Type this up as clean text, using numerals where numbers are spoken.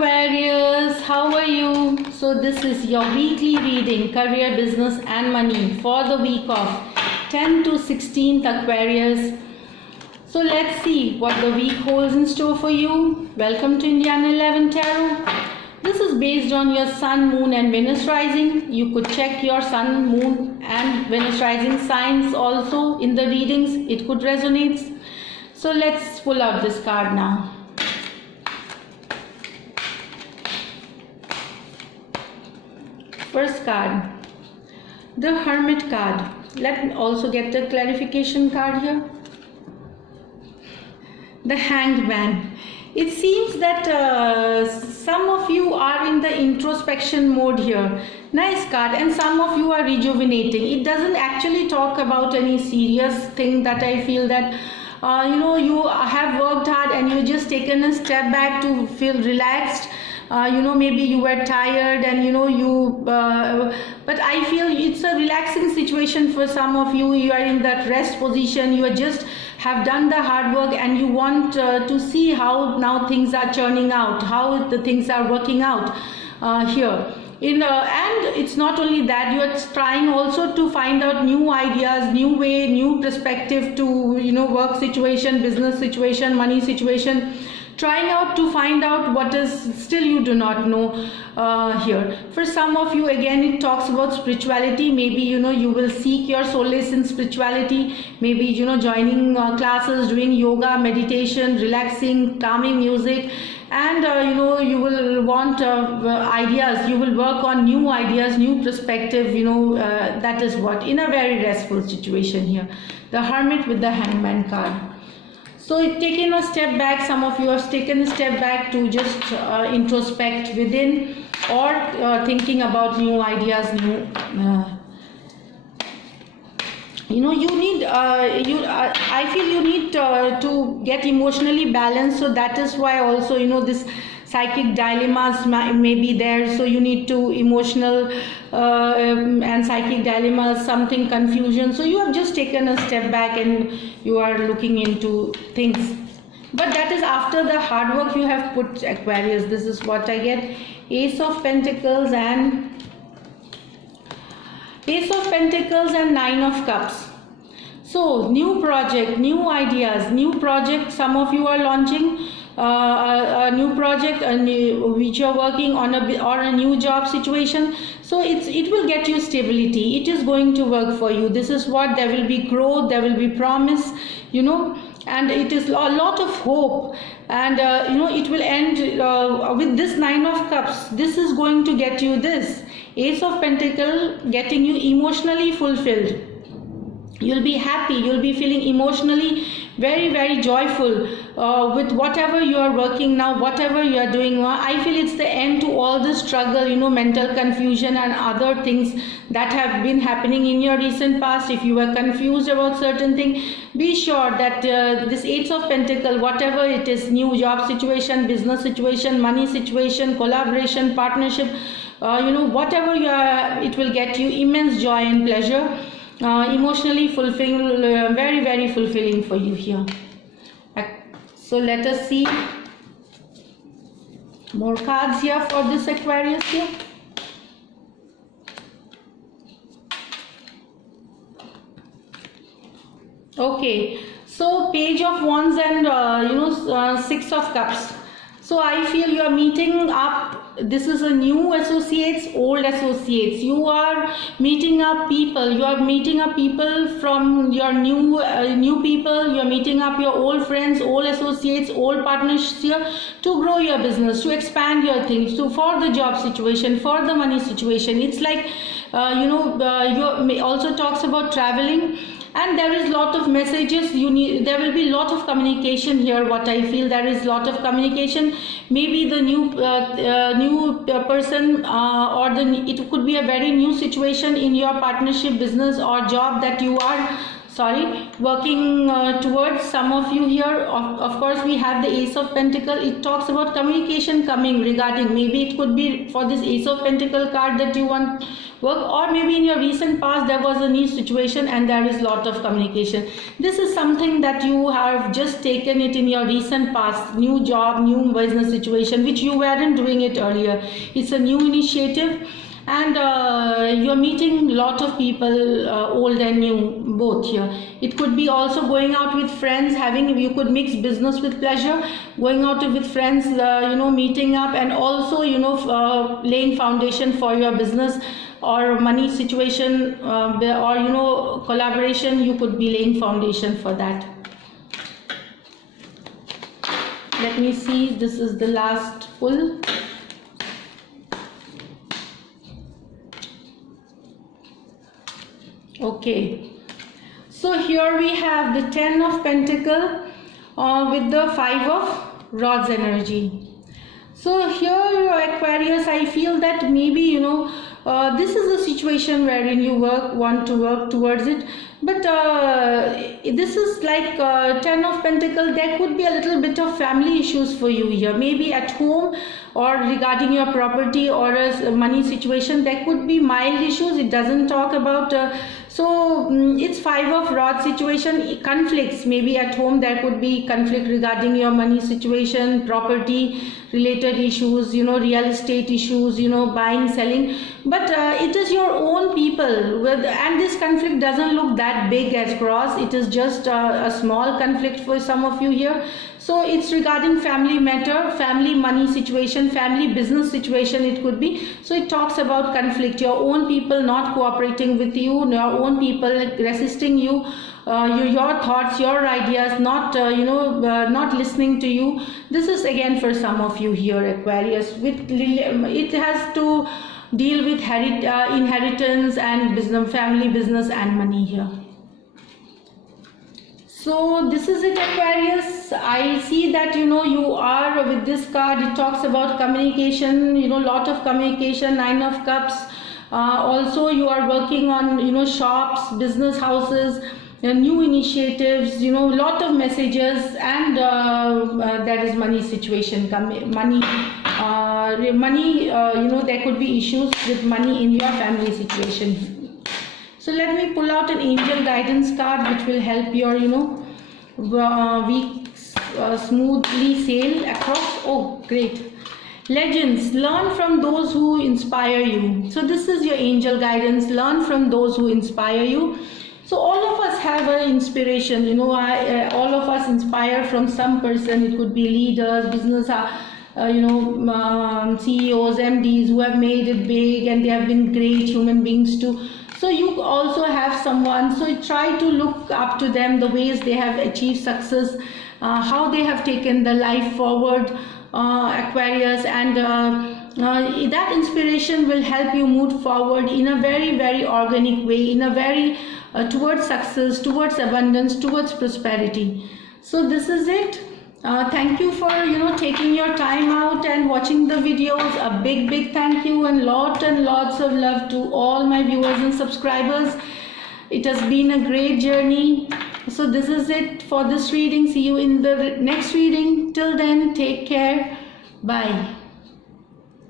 Aquarius, how are you? So this is your weekly reading, career, business and money for the week of 10 to 16th Aquarius. So let's see what the week holds in store for you. Welcome to Indiana 11 Tarot. This is based on your Sun, Moon and Venus rising. You could check your Sun, Moon and Venus rising signs also in the readings. It could resonate. So let's pull out this card now. First card, the Hermit card. Let me also get the clarification card here. The Hanged Man. It seems that some of you are in the introspection mode here. Nice card. And some of you are rejuvenating. It doesn't actually talk about any serious thing that I feel that you have worked hard and you just taken a step back to feel relaxed. Maybe you were tired and but I feel it's a relaxing situation for some of you. You are in that rest position. You are just have done the hard work and you want to see how now things are churning out, how the things are working out here. And it's not only that, you are trying also to find out new ideas, new way, new perspective to work situation, business situation, money situation. Trying out to find out what is still you do not know here. For some of you, again, it talks about spirituality. Maybe you will seek your solace in spirituality. Maybe joining classes, doing yoga, meditation, relaxing, calming music, and you will want ideas. You will work on new ideas, new perspective. That is what in a very restful situation here. The Hermit with the Hangman card. So taking a step back, some of you have taken a step back to just introspect within or thinking about new ideas, I feel you need to get emotionally balanced. So that is why also, this psychic dilemmas may be there. So you need to emotional and psychic dilemmas, something confusion. So you have just taken a step back and you are looking into things. But that is after the hard work you have put, Aquarius. This is what I get. Ace of Pentacles and Nine of Cups. So new project, new ideas, new project. Some of you are launching a new project which you are working on a new job situation. So it will get you stability. It is going to work for you. This is what there will be growth, there will be promise, and it is a lot of hope. And it will end with this Nine of Cups. This is going to get you this Ace of Pentacles, getting you emotionally fulfilled. You'll be happy, you'll be feeling emotionally very, very joyful with whatever you are working now, whatever you are doing. I feel it's the end to all the struggle, mental confusion and other things that have been happening in your recent past. If you were confused about certain things, be sure that this Eight of Pentacles, whatever it is, new job situation, business situation, money situation, collaboration, partnership, whatever you are, it will get you immense joy and pleasure. Emotionally fulfilling, very, very fulfilling for you here. So let us see more cards here for this Aquarius here. Okay, so Page of Wands and Six of Cups. So I feel you are meeting up. This is a new associates, old associates. You are meeting up people. You are meeting up people from your new people. You are meeting up your old friends, old associates, old partners here to grow your business, to expand your things, for the job situation, for the money situation. It's like you also talks about traveling. And there is lot of messages there will be lot of communication here. What I feel, there is lot of communication. Maybe the new person it could be a very new situation in your partnership, business or job that you are working towards. Some of you here, of course, we have the Ace of Pentacle. It talks about communication coming regarding, maybe it could be for this Ace of Pentacle card that you want work, or maybe in your recent past there was a new situation and there is lot of communication. This is something that you have just taken it in your recent past, new job, new business situation which you weren't doing it earlier. It's a new initiative, and you're meeting lot of people, old and new, both here. It could be also going out with friends, you could mix business with pleasure, going out with friends, meeting up, and also laying foundation for your business or money situation, or collaboration. You could be laying foundation for that. Let me see, this is the last pull. Okay, so here we have the 10 of Pentacle with the 5 of Rods energy. So here, Aquarius, I feel that maybe this is a situation wherein you want to work towards it, but this is like 10 of Pentacle. There could be a little bit of family issues for you here, maybe at home or regarding your property or a money situation. There could be mild issues. It doesn't talk about it's 5 of Rods situation. Conflicts, maybe at home there could be conflict regarding your money situation, property related issues, real estate issues, buying, selling, but it is your own people and this conflict doesn't look that big as cross. It is just a small conflict for some of you here. So it's regarding family matter, family money situation, family business situation it could be. So it talks about conflict, your own people not cooperating with you, your own people resisting you, your thoughts, your ideas, not not listening to you. This is again for some of you here, Aquarius. It has to deal with inheritance and business, family business and money here. So this is it, Aquarius. I see that you are with this card. It talks about communication, lot of communication, 9 of Cups. Also you are working on shops, business houses, new initiatives, lot of messages, and there is money situation coming. Money, there could be issues with money in your family situation. So let me pull out an angel guidance card which will help your week smoothly sail across. Oh, great. Legends, learn from those who inspire you. So this is your angel guidance. Learn from those who inspire you. So all of us have an inspiration. All of us inspire from some person. It could be leaders, business, CEOs, MDs who have made it big and they have been great human beings too. So you also have someone, so try to look up to them, the ways they have achieved success, how they have taken the life forward, Aquarius, and that inspiration will help you move forward in a very, very organic way, in a very towards success, towards abundance, towards prosperity. So this is it. Thank you for taking your time out and watching the videos. A big thank you and lots of love to all my viewers and subscribers. It has been a great journey. So this is it for this reading. See you in the next reading. Till then, take care. Bye.